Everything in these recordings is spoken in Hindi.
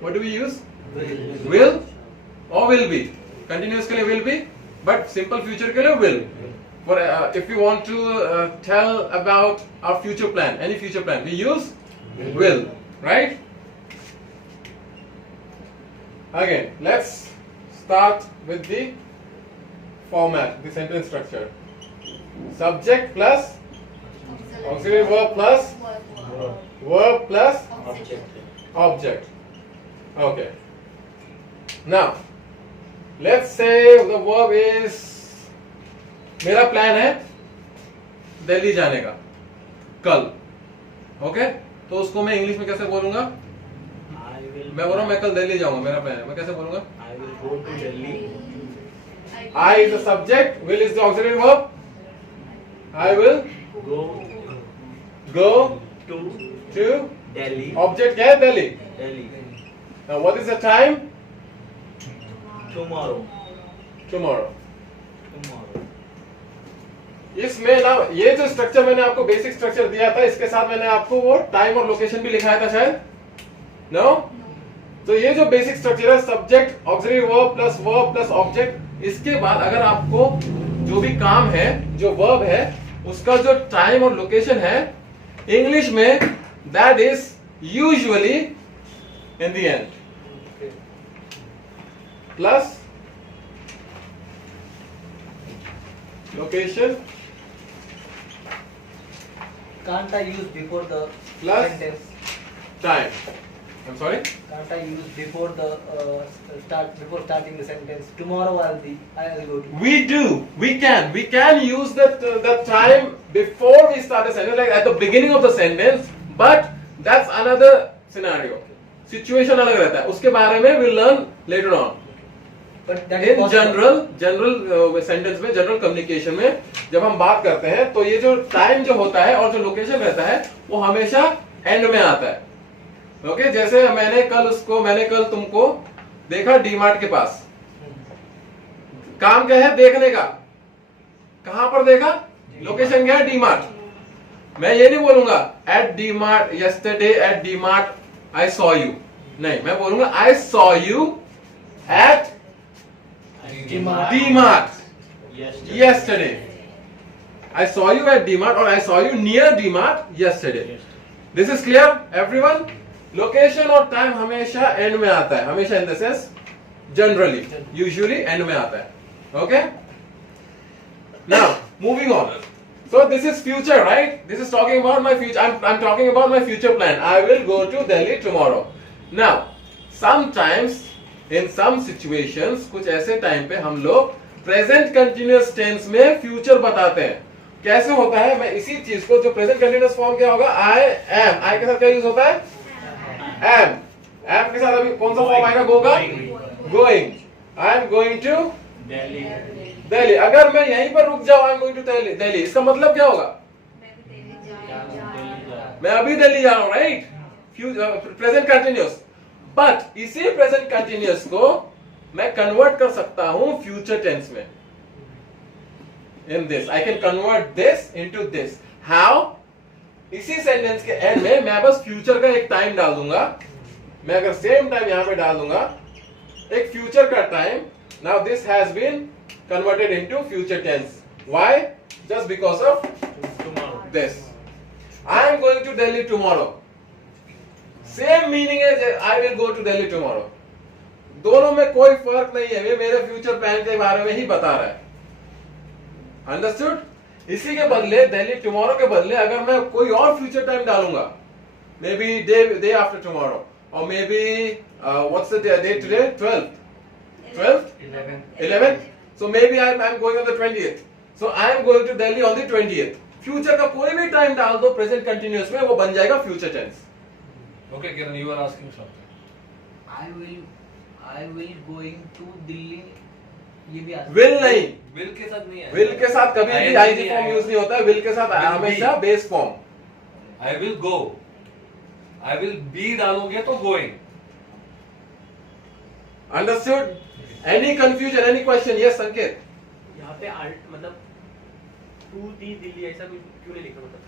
What do we use? Will or will be. Continuous के लिए will be, but simple future के लिए will. For if we want to tell about our future plan, any future plan, we use will, right? Again, let's start with the format, the sentence structure. Subject plus auxiliary verb plus verb plus object. Okay. Now, let's say the verb is, मेरा प्लान है दिल्ली जाने का कल. ओके, तो उसको मैं इंग्लिश में कैसे बोलूंगा? मैं बोल रहा हूँ मैं कल दिल्ली जाऊंगा, मेरा प्लान है, मैं कैसे बोलूंगा? I will go to Delhi. I is the subject, will is the auxiliary verb. I will go to Delhi. object क्या है? Delhi. Delhi. Now what is the time? Tomorrow. Tomorrow. इसमें ना ये जो स्ट्रक्चर मैंने आपको बेसिक स्ट्रक्चर दिया था, इसके साथ मैंने आपको वो टाइम और लोकेशन भी लिखाया था शायद. नो? तो ये जो बेसिक स्ट्रक्चर है, subject auxiliary verb plus object, इसके बाद अगर आपको जो भी काम है, जो वर्ब है, उसका जो टाइम और लोकेशन है, इंग्लिश में that is usually in the end. Plus location Can't I use before the Plus? sentence? Time. I'm sorry? Can't I use before the before starting the sentence? Tomorrow I'll go to. We do. We can use the time before we start the sentence, like at the beginning of the sentence. But that's another scenario. Situation अलग रहता है. उसके बारे में we'll learn later on. But that is In possible. general sentence में, जनरल कम्युनिकेशन में जब हम बात करते हैं, तो ये जो टाइम जो होता है और जो लोकेशन रहता है, वो हमेशा एंड में आता है. ओके, जैसे मैंने कल तुमको देखा डीमार्ट के पास. काम क्या है? देखने का. कहां पर देखा? लोकेशन क्या है? डीमार्ट. मैं ये नहीं बोलूंगा at DMart yesterday at DMart I saw you. नहीं, मैं बोलूंगा I saw you at DMart yesterday. I saw you at DMart or I saw you near DMart yesterday. This is clear, everyone? Location और time हमेशा end में आता है, हमेशा in the sense generally, usually end में आता है. Okay? Now, moving on. So this is future, right? This is talking about my future. I'm talking about my future plan. I will go to Delhi tomorrow. Now, sometimes in some situations, कुछ ऐसे टाइम पे हम लोग प्रेजेंट कंटिन्यूअस टेंस में फ्यूचर बताते हैं. कैसे होता है? मैं इसी चीज को, जो प्रेजेंट कंटिन्यूअस फॉर्म क्या होगा? I am. आई के साथ क्या यूज होता है? एम. एम के साथ अभी कौन सा फॉर्म आएगा? गो का going. I am going to Delhi. अगर मैं यहीं पर रुक जाऊं, I am going to Delhi, इसका मतलब क्या होगा? मैं अभी दिल्ली जा रहा हूं, राइट? Present continuous. बट इसी प्रेजेंट कंटिन्यूअस को मैं कन्वर्ट कर सकता हूं फ्यूचर टेंस में. In this I can convert this into this. How? इसी सेंटेंस के एंड में मैं बस फ्यूचर का एक टाइम डाल दूंगा. मैं अगर सेम टाइम यहां पे डाल दूंगा, एक फ्यूचर का time. Now this has been converted into future tense. Why? Just because of this. I am going to Delhi tomorrow. Same meaning है, I will go to Delhi tomorrow. दोनों में कोई फर्क नहीं है, वे मेरे फ्यूचर प्लान के बारे में ही बता रहा है. अंडरस्टूड? इसी के बदले दिल्ली टुमारो के बदले अगर मैं कोई और फ्यूचर टाइम डालूंगा, maybe day after tomorrow, और maybe what's the date today? 11th. So maybe I am going on the 20th. So I am going to Delhi on the 20th. Future का कोई भी टाइम डाल दो प्रेजेंट कंटिन्यूअस में, वो बन जाएगा future tense. Okay, Kiran, you are asking something. I will going to Delhi. ये भी आता है. विल नहीं, Will के साथ नहीं है. विल के साथ कभी भी ING आईजी फॉर्म यूज नहीं होता है. विल के साथ Will हमेशा be. Base form. I will go. I will be डालोगे तो going. Understood? Any confusion, any question? Yes संकेत. यहाँ पे मतलब टू दी दिल्ली ऐसा कुछ क्यों नहीं लिखा? मतलब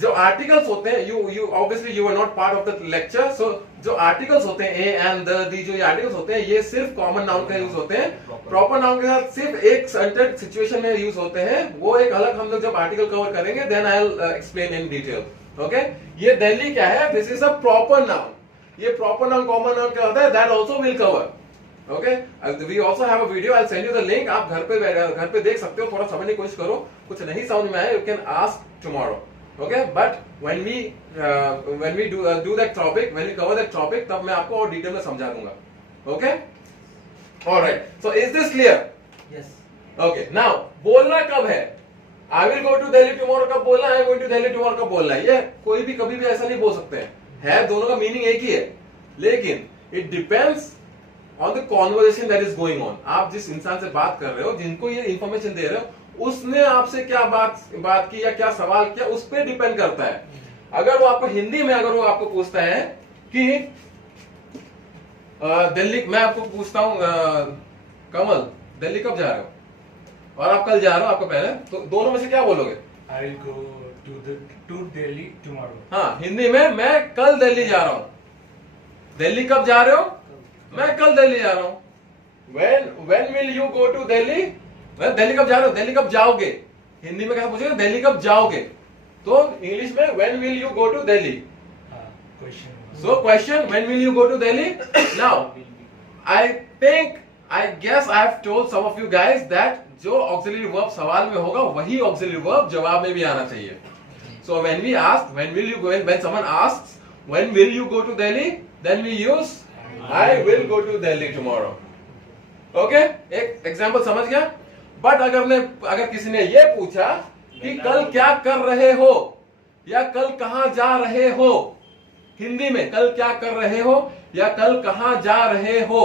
जो आर्टिकल्स होते हैं, you obviously you are not part of the lecture, so जो आर्टिकल्स होते हैं ए एंड द, दी, जो ये आर्टिकल्स होते हैं ये सिर्फ कॉमन नाउन का यूज होते हैं। प्रॉपर नाउन के साथ सिर्फ एक सर्टेन सिचुएशन में यूज होते हैं, वो एक अलग हम लोग जब आर्टिकल कवर करेंगे then I will explain in detail. Okay, ये दिल्ली क्या है, this is a proper noun. ये प्रॉपर नाउन कॉमन नाउन क्या होता है, that also will cover. Okay, we also have a video, I will send you the link, आप घर पे देख सकते हो, थोड़ा समझने की कोशिश करो, कुछ नहीं समझ में आया you can ask tomorrow. Okay, but when we do that topic, when we cover that topic, तब मैं आपको और डिटेल में समझा दूंगा। Okay, all right. So is this clear? Yes. Okay. Now बोलना कब है? I will go to Delhi tomorrow कब बोलना है? I am going to Delhi tomorrow कब बोलना है? ये कोई भी कभी भी ऐसा नहीं बोल सकते हैं। है दोनों का मीनिंग एक ही है, लेकिन it depends on the conversation that is going on। आप जिस इंसान से बात कर रहे हो, जिनको ये इंफॉर्मेशन दे रहे हो, उसने आपसे क्या बात की या क्या सवाल किया, उस पर डिपेंड करता है। अगर वो आपको हिंदी में, अगर वो आपको पूछता है कि दिल्ली, मैं आपको पूछता हूं कमल दिल्ली कब जा रहे हो, और आप कल जा रहे हो, आपको पहले, तो दोनों में से क्या बोलोगे? I will go to Delhi tomorrow. हाँ, हिंदी में मैं कल दिल्ली जा रहा हूं। दिल्ली कब जा रहे हो? मैं कल दिल्ली जा रहा हूं। when will you go to Delhi? Delhi कब जा रहे हो, दिल्ली कब जाओगे, हिंदी में कैसे पूछेंगे, दिल्ली कब जाओगे, तो इंग्लिश में when will you go to Delhi? Question. So question, when will you go to Delhi? Now I guess I have told some of you guys that जो auxiliary verb सवाल में होगा वही auxiliary verb जवाब में भी आना चाहिए। So when we ask when will you go, when someone asks when will you go to Delhi, then we use I will go to Delhi tomorrow। Okay, एक एग्जाम्पल समझ गया। बट अगर किसी ने ये पूछा कि कल क्या कर रहे हो या कल कहां जा रहे हो, हिंदी में कल क्या कर रहे हो या कल कहां जा रहे हो,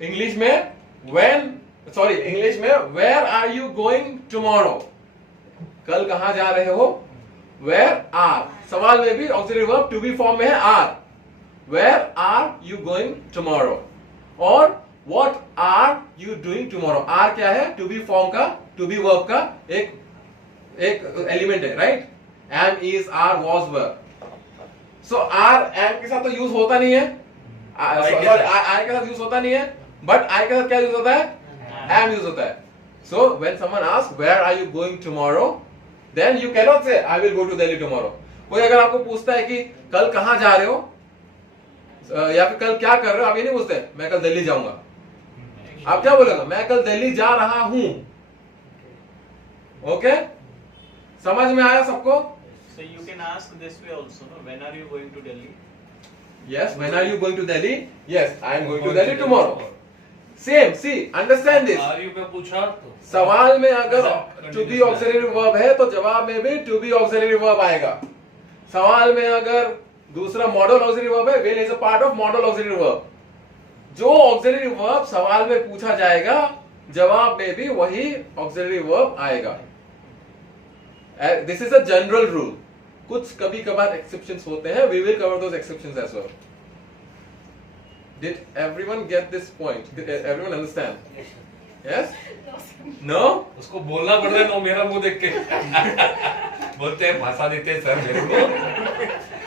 इंग्लिश में इंग्लिश में where are you going tomorrow, कल कहां जा रहे हो, वेयर आर, सवाल में भी auxiliary verb to be form में है are, where are you going tomorrow, और What are you doing tomorrow? Are क्या है, टू बी फॉर्म का, टू बी वर्ब का एक एलिमेंट है, right? Am, is, are, was, were. So are am के साथ तो यूज होता नहीं है, आई के साथ यूज होता नहीं है, बट आई के साथ क्या यूज होता है, एम यूज होता है। So when someone asks where are you going tomorrow, then you can not say I will go to Delhi tomorrow. कोई अगर आपको पूछता है कि कल कहां जा रहे हो या फिर कल क्या कर रहे हो, आप ये नहीं पूछते मैं कल दिल्ली जाऊंगा, आप क्या बोलेगा, मैं कल दिल्ली जा रहा हूं। ओके, समझ में आया सबको? So you can ask this way also, no? When are you going to Delhi? Yes, when are you going to Delhi? Yes, I am going to Delhi tomorrow. Same, see, understand this. Are you पे पूछा तो सवाल में अगर to be auxiliary verb है तो जवाब में भी to be auxiliary verb आएगा। सवाल में अगर दूसरा modal auxiliary verb है, will is a part of modal auxiliary verb। जो ऑक्सिलरी वर्ब सवाल में पूछा जाएगा जवाब में भी वही ऑक्सिलरी वर्ब आएगा। This is a general rule, कुछ कभी कभार एक्सेप्शंस होते हैं, we will cover those exceptions as well. Did everyone get this point? Did everyone understand? Yes? No? उसको बोलना पड़ रहा है, नो मेरा मुंह देख के बोलते हैं, भाषा देते हैं सर मेरे को,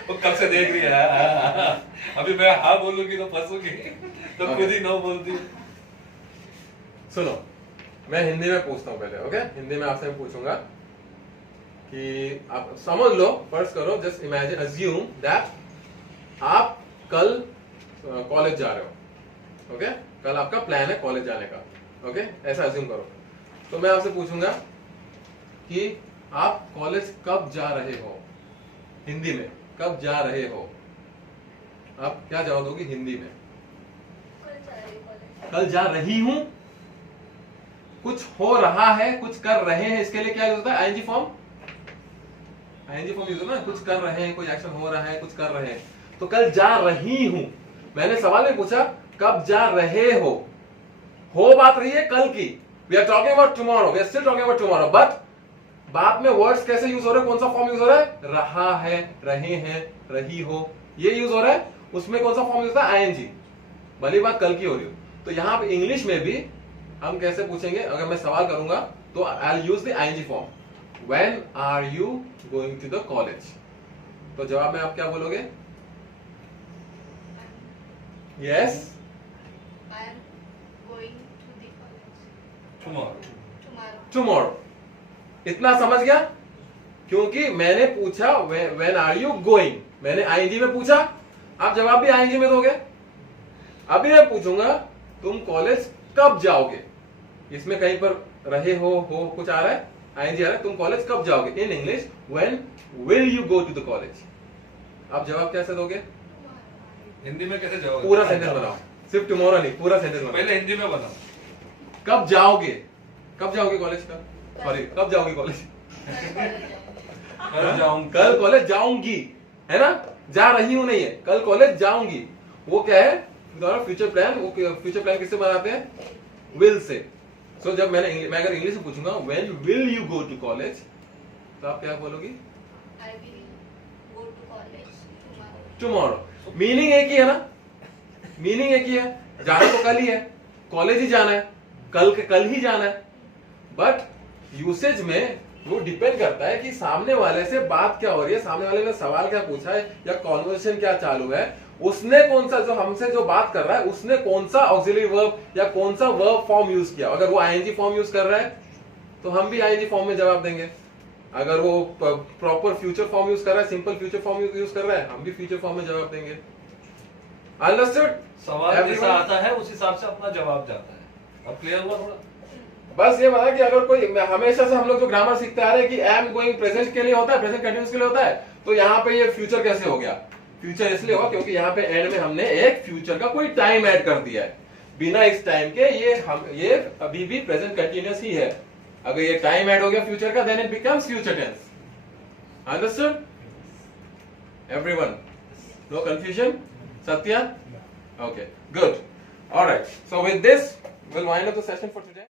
वो कब से देख रही है, अभी मैं हाँ बोलूंगी तो फंसूंगी, तो खुद ही नो बोलती। सुनो, मैं हिंदी में पूछता हूँ पहले। ओके, हिंदी में आपसे मैं पूछूंगा कि आप समझ लो, फर्स्ट करो, जस्ट इमेजिन, अज्यूम दैट आप कल कॉलेज जा रहे हो। ओके, कल आपका प्लान है कॉलेज जाने का। ओके, ऐसा अज्यूम करो। तो मैं आपसे पूछूंगा कि आप कॉलेज कब जा रहे हो, हिंदी में कब जा रहे हो, आप क्या जवाब दोगे हिंदी में? कल जा रही हूं, कुछ हो रहा है, कुछ कर रहे हैं, इसके लिए क्या यूज होता है, I N G form. I N G form use होता है ना, कुछ कर रहे हैं, कोई एक्शन हो रहा है, कुछ कर रहे हैं। तो कल जा रही हूं, मैंने सवाल में पूछा कब जा रहे हो बात रही है कल की, we are talking about tomorrow, we are still talking about tomorrow, but बात में वर्ड्स कैसे यूज हो रहे हैं, कौन सा फॉर्म यूज हो रहा है, रहा है, रहे हैं, रही हो, ये यूज हो रहा है। उसमें कौन सा फॉर्म यूज होता है, आईएनजी, भली बात कल की हो रही हो। तो यहाँ पे इंग्लिश में भी हम कैसे पूछेंगे, अगर मैं सवाल करूंगा तो I use the ING form, when are you going to the college. तो जवाब में आप क्या बोलोगे? Yes, I am going to the college tomorrow tomorrow. Tomorrow. इतना समझ गया? क्योंकि मैंने पूछा व्हेन आर यू गोइंग, मैंने आईएनजी में पूछा, आप जवाब भी आईएनजी में दोगे। अभी मैं पूछूंगा तुम कॉलेज कब जाओगे, इसमें कहीं पर रहे हो कुछ आ रहा है, आईएनजी आ रहा है, तुम कॉलेज कब जाओगे। In English when will you go to the college. आप जवाब कैसे दोगे? हिंदी में कैसे जवाब? पूरा सेंटेंस बनाओ, सिर्फ टुमारो नहीं, पूरा सेंटेंस बनाओ। पहले हिंदी में बनाओ। कब जाओगे, कब जाओगे कॉलेज का, सॉरी कब जाओगे कॉलेज, कल जाऊंगा। कल कॉलेज जाऊंगी, है ना, जा रही हूं नहीं है, कल कॉलेज जाऊंगी। वो क्या है, फ्यूचर प्लान। वो फ्यूचर प्लान किससे बनाते हैं? Will say. सो जब मैं अगर इंग्लिश में पूछूंगा when will you go to college, तो आप क्या बोलोगी? I will go to college tomorrow. Tomorrow. Meaning एक ही है ना, मीनिंग एक ही है, जाना तो कल ही है, कॉलेज ही जाना है, कल ही जाना है। बट यूसेज में वो डिपेंड करता है कि सामने वाले से बात क्या हो रही है, सामने वाले ने सवाल क्या पूछा है या कॉन्वर्सेशन क्या चालू है, उसने कौन सा, जो हमसे जो बात कर रहा है उसने कौन सा ऑक्सिलरी वर्ब या कौन सा वर्ब फॉर्म यूज किया। अगर वो आईएनजी फॉर्म यूज कर रहा है तो हम भी आईएनजी फॉर्म में जवाब देंगे। अगर वो प्रॉपर फ्यूचर फॉर्म यूज कर रहा है, सिंपल फ्यूचर फॉर्म यूज कर रहा है, हम भी फ्यूचर फॉर्म में जवाब देंगे। अंडरस्टूड? सवाल जैसा आता है उस हिसाब से अपना जवाब जाता है। अब क्लियर हुआ थोड़ा? बस ये बता कि अगर कोई, हमेशा से हम लोग जो ग्रामर सीखते आ रहे हैं कि एम गोइंग प्रेजेंट के लिए होता है, प्रेजेंट कंटिन्यूअस के लिए होता है, तो यहाँ पे ये फ्यूचर कैसे हो गया? फ्यूचर इसलिए हुआ क्योंकि यहाँ पे एंड में हमने एक फ्यूचर का कोई टाइम ऐड कर दिया है। बिना इस टाइम के ये अभी भी प्रेजेंट कंटिन्यूअस ही है। अगर ये टाइम ऐड हो गया फ्यूचर का, then it becomes future tense. Understood everyone? No confusion? Satya? Okay, good. All right. So with this, we'll wind up the session for today.